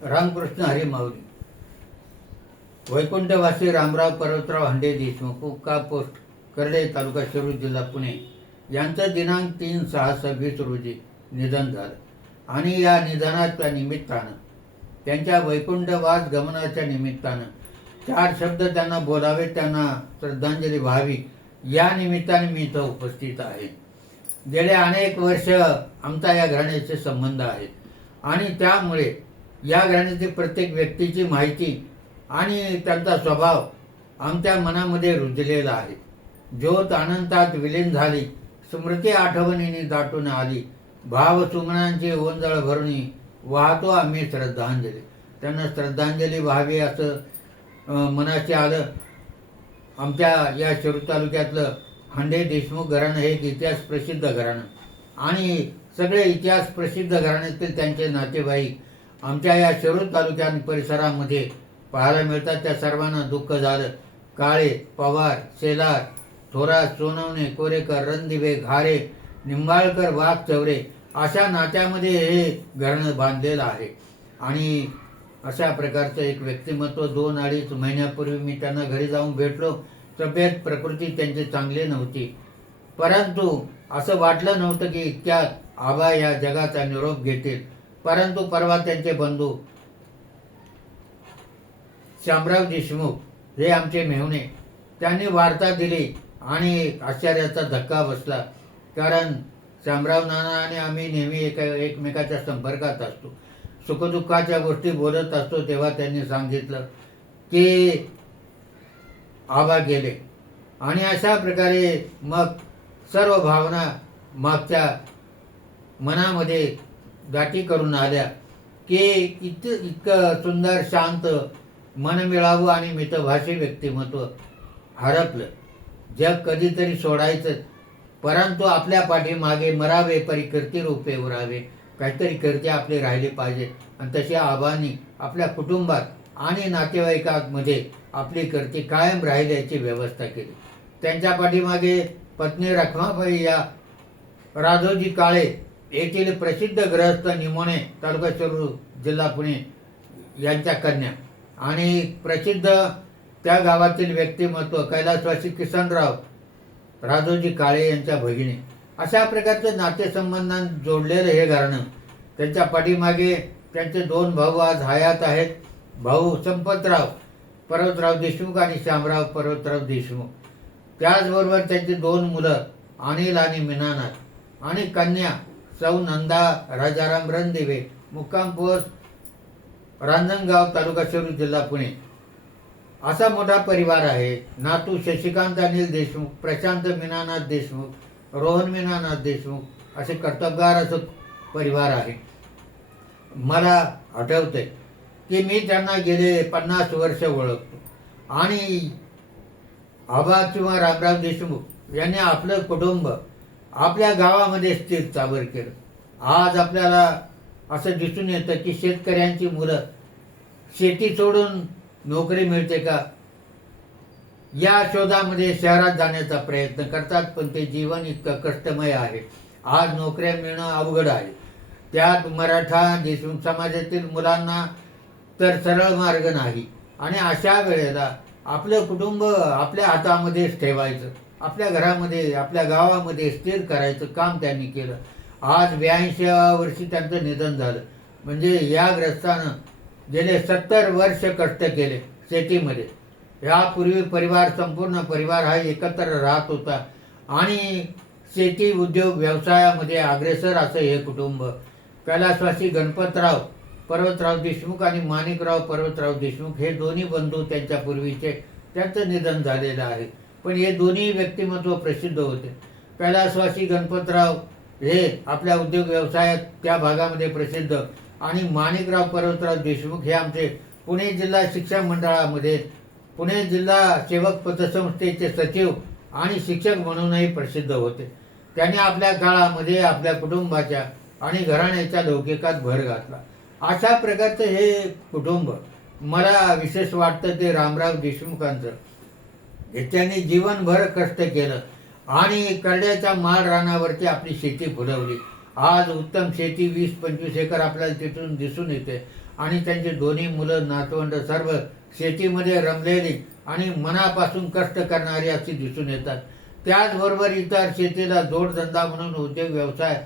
रामकृष्ण हरी माऊली. वैकुंठवासी रामराव पर्वतराव हंडे देशमुख, मुक्का पोस्ट करडे, तालुका शिरूर, जिल्हा पुणे यांचं दिनांक 3/6/26 रोजी निधन झालं. आणि या निधनाच्या निमित्तानं, त्यांच्या वैकुंठवास गमनाच्या निमित्तानं 4 शब्द त्यांना बोलावे, त्यांना श्रद्धांजली व्हावी, या निमित्ताने मी इथं उपस्थित आहे. गेले अनेक वर्ष आमचा या घराण्याचे संबंध आहेत आणि त्यामुळे या घराण्यातील प्रत्येक व्यक्तीची माहिती आणि त्यांचा स्वभाव आमच्या मनामध्ये रुजलेला आहे. ज्योत अनंतात विलीन झाली, स्मृती आठवणीने दाटून आली, भाव सुमनांची ओंजळ भरुनी वाहतो आम्ही श्रद्धांजली. त्यांना श्रद्धांजली व्हावी असं मनाशी आलं. आमच्या या शिरूर तालुक्यातलं हंडे देशमुख घराणं हे एक इतिहास प्रसिद्ध घराणं आणि सगळे इतिहास प्रसिद्ध घराण्यातील त्यांचे नातेवाईक आमच्या या शिरूर तालुक्या परिसरामध्ये पाहायला मिळतात. त्या सर्वांना दुःख झालं. काळे, पवार, शेलार, थोरात, सोनवणे, कोरेकर, रणदिवे, घारे, निंबाळकर, वाघ, चौरे अशा नात्यामध्ये हे घराणं बांधलेलं आहे. आणि अशा प्रकारचं एक व्यक्तिमत्व 2-2.5 महिन्यापूर्वी मी त्यांना घरी जाऊन भेटलो. तब्येत प्रकृती त्यांची चांगली नव्हती, परंतु असं वाटलं नव्हतं की इतक्यात आबा या जगाचा निरोप घेतील. परंतु परवा त्यांचे बंधू शामराव देशमुख हे आमचे मेहुणे, त्यांनी वार्ता दिली आणि आश्चर्याचा धक्का बसला. कारण शामराव नाना आणि आम्ही नेहमी एकमेकाच्या संपर्कात असतो, सुखदुःखाच्या गोष्टी बोलत असतो. तेव्हा त्यांनी सांगितलं की आबा गेले. आणि अशा प्रकारे मग सर्व भावना मागच्या मनामध्ये गाठी करून आल्या की इतकं सुंदर शांत मन मिळावं आणि मितभाषी व्यक्तिमत्व हरपलं. जग कधीतरी सोडायचं, परंतु आपल्या पाठीमागे मरावे परी कीर्ती रूपे उरावे, काहीतरी कीर्ती आपली राहिली पाहिजे. आणि तशी आबांनी आपल्या कुटुंबात आणि नातेवाईकांमध्ये आपली कीर्ती कायम राहील याची व्यवस्था केली. त्यांच्या पाठीमागे पत्नी रखमाबाई या राघोजी काळे येथील प्रसिद्ध गृहस्थ, निमोणे, तालुका शिरूर, जिल्हा पुणे यांच्या कन्या आणि प्रसिद्ध त्या गावातील व्यक्तिमत्व कैलासवासी किसनराव राघोजी काळे यांच्या भगिनी. अशा प्रकारचं नातेसंबंधांत जोडलेलं हे घराणं. त्यांच्या पाठीमागे त्यांचे 2 भाऊ आज हयात आहेत. भाऊ संपतराव पर्वतराव देशमुख आणि शामराव पर्वतराव देशमुख. त्याचबरोबर त्यांची 2 मुलं अनिल आणि मीनानाथ आणि कन्या सौ नंदा राजाराम रणदिवे, मुक्काम पोस्ट रांजणगाव, तालुका शिरूर, जिल्हा पुणे. असा मोठा परिवार आहे. नातू शशिकांत अनिल देशमुख, प्रशांत मीनानाथ देशमुख, रोहन मीनानाथ देशमुख असे कर्तबगार असं परिवार आहे. मला आठवतंय की मी त्यांना गेले 50 वर्ष ओळखतो आणि आबा किंवा रामराव देशमुख यांनी आपलं कुटुंब आपल्या गावामध्ये स्थिर स्थावर केलं. आज आपल्याला असं दिसून येतं की शेतकऱ्यांची मुलं शेती सोडून नोकरी मिळते का या शोधामध्ये शहरात जाण्याचा प्रयत्न करतात. पण ते जीवन इतकं कष्टमय आहे. आज नोकऱ्या मिळणं अवघड आहे. त्यात मराठा देशमुख समाजातील मुलांना तर सरळ मार्ग नाही. आणि अशा वेळेला आपलं कुटुंब आपल्या हातामध्येच ठेवायचं, आपल्या घरामध्ये आपल्या गावामध्ये स्थिर करायचं काम त्यांनी केलं. आज 82व्या वर्षी त्यांचं निधन झालं. म्हणजे या ग्रस्तानं गेले 70 वर्ष कष्ट केले शेतीमध्ये. यापूर्वी संपूर्ण परिवार हा एकत्र राहत होता आणि शेती उद्योग व्यवसायामध्ये अग्रेसर असं हे कुटुंब. कैलासवासी गणपतराव पर्वतराव देशमुख आणि माणिकराव पर्वतराव देशमुख हे दोन्ही बंधू त्यांच्या पूर्वीचे, त्यांचं निधन झालेलं आहे. पण हे दोन्ही व्यक्तिमत्व प्रसिद्ध होते. कैलासवासी गणपतराव हे आपल्या उद्योग व्यवसायात त्या भागामध्ये प्रसिद्ध आणि माणिकराव पर्वतराव देशमुख हे आमचे पुणे जिल्हा शिक्षण मंडळामध्ये पुणे जिल्हा सेवक पतसंस्थेचे सचिव आणि शिक्षक म्हणूनही प्रसिद्ध होते. त्यांनी आपल्या काळामध्ये आपल्या कुटुंबाच्या आणि घराण्याच्या लौकिकात भर घातला. अशा प्रकारचं हे कुटुंब मला विशेष वाटतं ते रामराव देशमुखांचं. त्यांनी जीवनभर कष्ट केलं आणि करड्याच्या माळ रानावरती आपली शेती फुलवली आज उत्तम शेती 20-25 एकर आपल्याला तिथून दिसून येते आणि त्यांची दोन्ही मुलं नातवंड सर्व शेतीमध्ये रमलेली आणि मनापासून कष्ट करणारी अशी दिसून येतात. त्याचबरोबर इतर शेतीला जोडधंदा म्हणून उद्योग व्यवसाय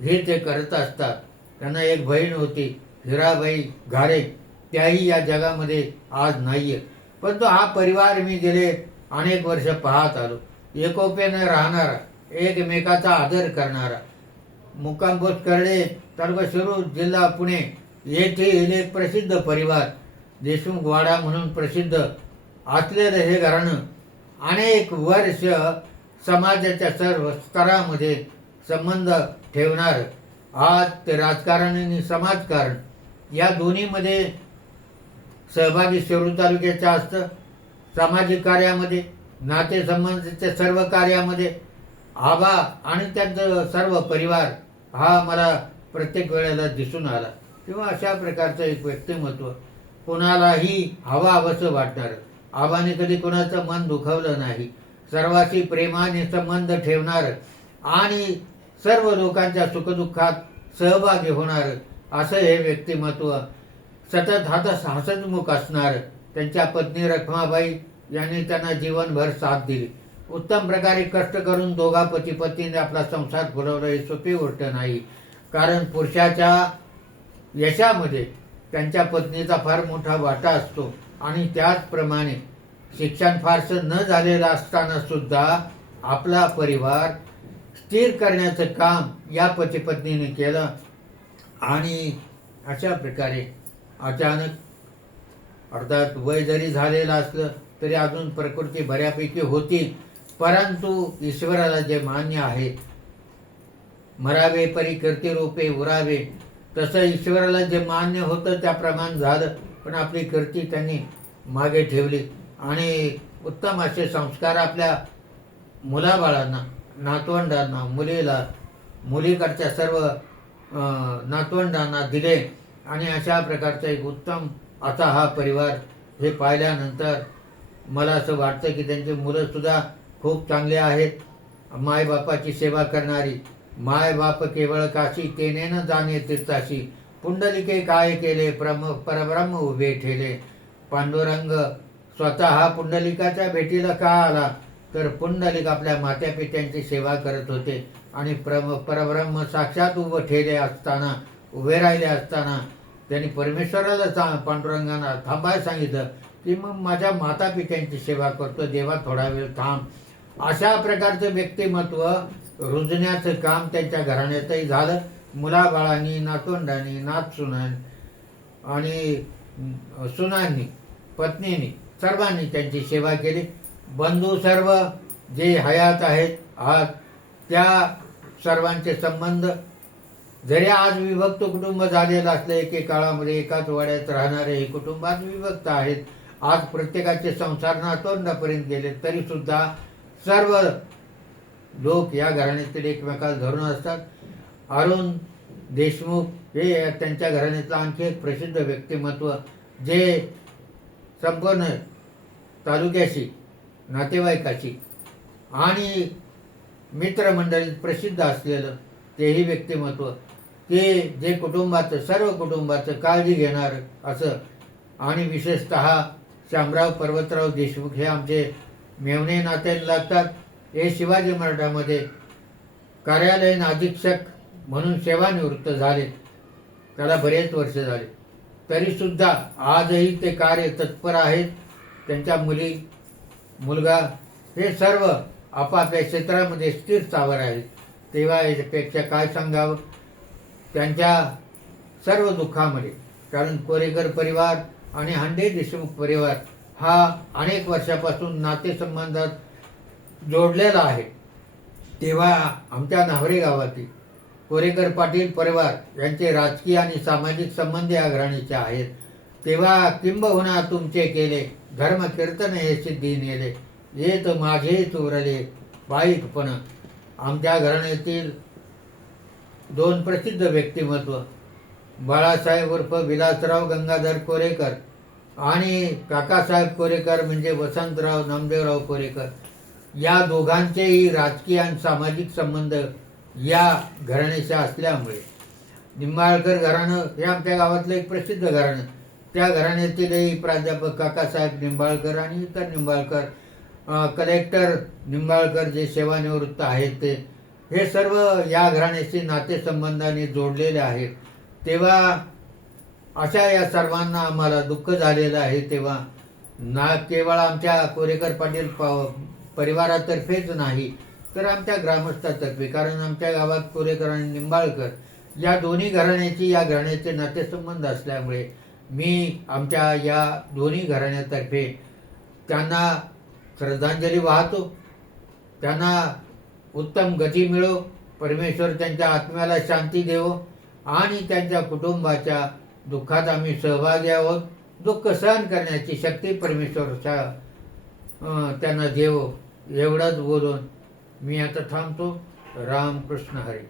हे ते करत असतात. त्यांना एक बहीण होती हिराबाई घारे, त्याही या जगामध्ये आज नाहीये. परंतु हा परिवार मी गेले अनेक वर्ष पाहत आलो. एकोप्याने राहणारा, एकमेकाचा आदर करणारा, मुक्काम पोस्ट करडे, तालुका शिरूर, जिल्हा पुणे येथील एक प्रसिद्ध परिवार, देशमुख वाडा म्हणून प्रसिद्ध असलेलं हे घराणं अनेक वर्ष समाजाच्या सर्व स्तरामध्ये संबंध ठेवणार. आज ते राजकारण आणि समाजकारण या दोन्हीमध्ये सहभागी शिरूर तालुक्याच्या असतं. सामाजिक कार्यामध्ये, नातेसंबंधीच्या सर्व कार्यामध्ये आबा आणि त्यांचं सर्व परिवार हा मला प्रत्येक वेळेला दिसून आला. किंवा अशा प्रकारचं एक व्यक्तिमत्व कोणालाही हवंसं वाटणार. आबाने कधी कोणाचं मन दुखवलं नाही. सर्वांशी प्रेमाने संबंध ठेवणार आणि सर्व लोकांच्या सुखदुःखात सहभागी होणार असं हे व्यक्तिमत्व. सतत हसतमुख असणार. त्यांच्या पत्नी रखमाबाई यांनी त्यांना जीवनभर साथ दिली. उत्तम प्रकारे कष्ट करून दोघा पती पत्नीने आपला संसार फुलवला ही सोपी गोष्ट नाही. कारण पुरुषाच्या यशामध्ये त्यांच्या पत्नीचा फार मोठा वाटा असतो. आणि त्याचप्रमाणे शिक्षण फारसं न झालेलं असताना सुद्धा आपला परिवार स्थिर करण्याचं काम या पती पत्नीने केलं. आणि अशा प्रकारे अचानक अर्थात वय जरी झालेलं असलं तरी अजून प्रकृती बऱ्यापैकी होती. परंतु ईश्वराला जे मान्य आहे, मरावे परी कीर्ती रूपे उरावे, तसं ईश्वराला जे मान्य होतं त्याप्रमाणे झालं. पण आपली कीर्ती त्यांनी मागे ठेवली आणि उत्तम असे संस्कार आपल्या मुलाबाळांना, नातवंडांना, मुलीला, मुलीकडच्या सर्व नातवंडांना दिले. आणि अशा प्रकारचा एक उत्तम असा हा परिवार हे पाहिल्यानंतर मला असं वाटतं की त्यांची मुलंसुद्धा खूप चांगले आहेत. मायबापाची सेवा करणारी, मायबाप केवळ काशी तेने न जाणे तीर्थाशी, पुंडलिके काय केले परब्रह्म उभे ठेले. पांडुरंग स्वतः पुंडलिकाच्या भेटीला का आला, तर पुंडलिक आपल्या मात्यापित्यांची सेवा करत होते आणि परब्रह्म साक्षात उभे राहिले असताना त्यांनी परमेश्वराला पांडुरंगांना थांबायला सांगितलं की मग माझ्या मातापित्यांची सेवा करतो, देवा थोडा वेळ थांब. अशा प्रकारचं व्यक्तिमत्व रुजण्याचं काम त्यांच्या घराण्यातही झालं. मुलाबाळांनी, नातवंडांनी, नातसुनांनी आणि सुनांनी, पत्नींनी, सर्वांनी त्यांची सेवा केली. बंधू सर्व जे हयात आहेत आज, त्या सर्वांचे संबंध जरी आज विभक्त कुटुंब झालेलं असलं, एके काळामध्ये एकाच वाड्यात राहणारे हे कुटुंब आज विभक्त आहेत. आज प्रत्येकाचे संसार नातवंडापर्यंत गेले तरी सुद्धा सर्व लोक या घराण्यातील एकमेकाला धरून असतात. अरुण देशमुख हे त्यांच्या घराण्यातलं आणखी एक प्रसिद्ध व्यक्तिमत्व, जे संपूर्ण तालुक्याशी, नातेवाईकाशी आणि मित्रमंडळीत प्रसिद्ध असलेलं तेही व्यक्तिमत्व, ते जे सर्व कुटुंबाचं काळजी घेणार असं. आणि विशेषतः शामराव पर्वतराव देशमुख हे आमचे मेव्हणे नात्याने लागतात. हे शिवाजी मराठामध्ये कार्यालयीन अधीक्षक म्हणून सेवानिवृत्त झाले. त्याला बरेच वर्ष झाले तरीसुद्धा आजही ते कार्य तत्पर आहेत. त्यांच्या मुली, मुलगा हे सर्व आपापल्या क्षेत्रामध्ये स्थिर स्थावर आहेत. तेव्हा यापेक्षा काय सांगावं त्यांच्या सर्व दुःखामध्ये. कारण कोरेकर परिवार आणि हांडे देशमुख परिवार हा अनेक वर्षापासून नातेसंबंधात जोडलेला आहे. तेव्हा आमच्या नाहरे गावातील कोरेकर पाटील परिवार यांचे राजकीय आणि सामाजिक संबंध या घराणीचे आहेत. तेव्हा किंबहुना तुमचे केले धर्म कीर्तन हे सिद्धी नेले, येत माझेच उरले बाईकपण. आमच्या घराण्यातील दोन प्रसिद्ध व्यक्तिमत्व, बाळासाहेब उर्फ विलासराव गंगाधर कोरेकर आणि काकासाहेब कोरेकर म्हणजे वसंतराव नामदेवराव कोरेकर, या दोघांचेही राजकीय आणि सामाजिक संबंध या घराण्याचे असल्यामुळे निंबाळकर घराणं हे आमच्या गावातलं एक प्रसिद्ध घराणं. त्या घराण्यातीलही प्राध्यापक काकासाहेब निंबाळकर आणि इतर निंबाळकर, कलेक्टर निंबाळकर जे सेवानिवृत्त आहेत ते, हे सर्व या घराण्याशी नातेसंबंधाने जोडलेले आहेत. तेव्हा अशा या सर्वांना आम्हाला दुःख झालेलं आहे. तेव्हा ना केवळ आमच्या कोरेकर पाटील परिवारातर्फेच नाही, तर आमच्या ग्रामस्थातर्फे, कारण आमच्या गावात कोरेकर आणि निंबाळकर या दोन्ही या घराण्याचे नातेसंबंध असल्यामुळे मी आमच्या या दोन्ही घराण्यातर्फे त्यांना श्रद्धांजली वाहतो. त्यांना उत्तम गती मिळो, परमेश्वर त्यांच्या आत्म्याला शांती देवो आणि त्यांच्या कुटुंबाच्या दुःखात आम्ही सहभागी आहोत. दुःख सहन करण्याची शक्ती परमेश्वरच्या त्यांना देवो. एवढंच बोलून मी आता थांबतो. रामकृष्ण हरी.